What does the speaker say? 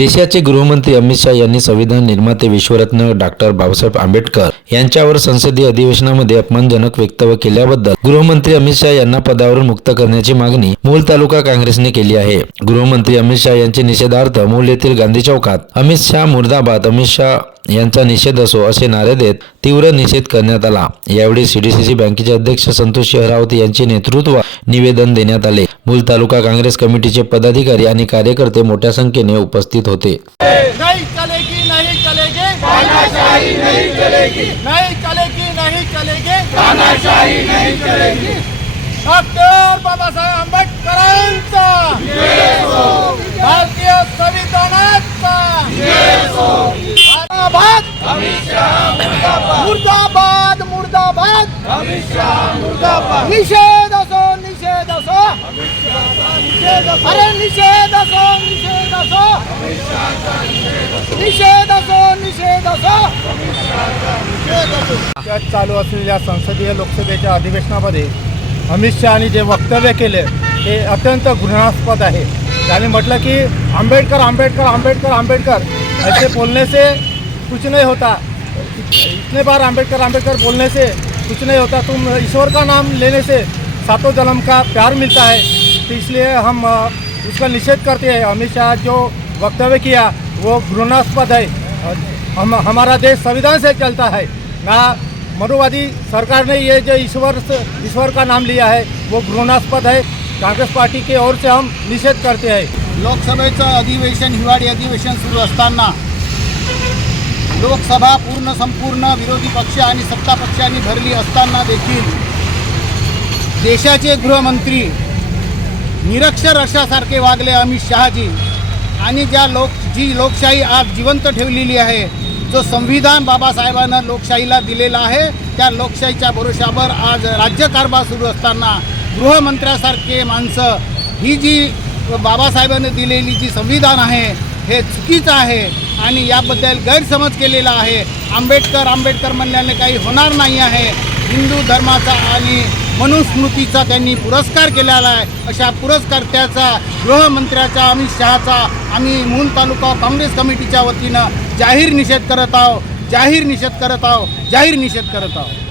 देशाचे गृहमंत्री अमित शाह यांनी संविधान निर्माते विश्वरत्न डॉक्टर बाबासाहेब आंबेडकर यांच्यावर संसदीय अधिवेशनामध्ये अपमानजनक वक्तव्य केल्याबद्दल गृहमंत्री अमित शहा यांना पदावरून मुक्त करण्याची मागणी मूल तालुका काँग्रेसने केली आहे. गृहमंत्री अमित शाह यांचे निषेधार्थ मूल येथील गांधी चौकात अमित शहा मुर्दाबाद अमित शहा यांचा निषेध असो असे नारे देत तीव्र निषेध करण्यात आला. यावेळी सीडीसीसी बँकेचे अध्यक्ष संतोष शहरावत यांचे नेतृत्व निवेदन देण्यात आले. मूल तालुका काँग्रेस कमिटीचे पदाधिकारी आणि कार्यकर्ते मोठ्या संख्येने उपस्थित होते. नहीं चलेगी नहीं चलेगी. तानाशाही नहीं चलेगी. नहीं चलेगी नहीं चलेगी. तानाशाही नहीं चलेगी. डॉक्टर बाबासाहेब आंबेडकरांचा. मुर्दाबाद. मुर्दाबाद निषेध असो निषेध असो. अरे निषेध असो निषेध असो. निषेध असो निषेध असो. त्यात चालू असलेल्या संसदीय लोकसभेच्या अधिवेशनामध्ये अमित शहानी जे वक्तव्य केले ते अत्यंत घृणास्पद आहे. त्याने म्हटलं की आंबेडकर आंबेडकर आंबेडकर आंबेडकर ऐसे बोलने से कुछ नहीं होता. इतने बार आंबेडकर आंबेडकर बोलने से कुछ नहीं होता। तुम ईश्वर का नाम लेने से सातों जन्म का प्यार मिलता है। तो इसलिए हम उसका निषेध करते हैं। अमित शाह जो वक्तव्य किया वो घृणास्पद है। हम हमारा देश संविधान से चलता है। ना मनुवादी सरकार ने ये जो ईश्वर ईश्वर का नाम लिया है वो घृणास्पद है। कांग्रेस पार्टी की ओर से हम निषेध करते हैं। लोकसभेचं अधिवेशन हिवाळी अधिवेशन सुरू असताना लोकसभा पूर्ण संपूर्ण विरोधी पक्ष आणि सत्ता पक्षांनी भरली असताना देखील देशाचे गृहमंत्री निरक्षर अशासारखे वागले अमित शहाजी. आणि ज्या लोक जी लोकशाही आज जिवंत ठेवलेली आहे जो संविधान बाबासाहेबांना लोकशाहीला दिलेला आहे त्या लोकशाहीच्या भरोशावर आज राज्यकारभार सुरू असताना गृहमंत्र्यासारखे माणसं ही जी बाबासाहेबांनी दिलेली जी संविधान आहे हे चुकीचं आहे. आणि याबद्दल गैरसमज केलेला आहे. आंबेडकर आंबेडकर म्हणल्याने काही होणार नाही आहे. हिंदू धर्माचा आणि मनुस्मृतीचा त्यांनी पुरस्कार केलेला आहे. अशा पुरस्कर्त्याचा गृहमंत्र्याचा अमित शहाचा आम्ही मूल तालुका काँग्रेस कमिटीच्या वतीनं जाहीर निषेध करत आहोत. जाहीर निषेध करत आहोत. जाहीर निषेध करत आहोत.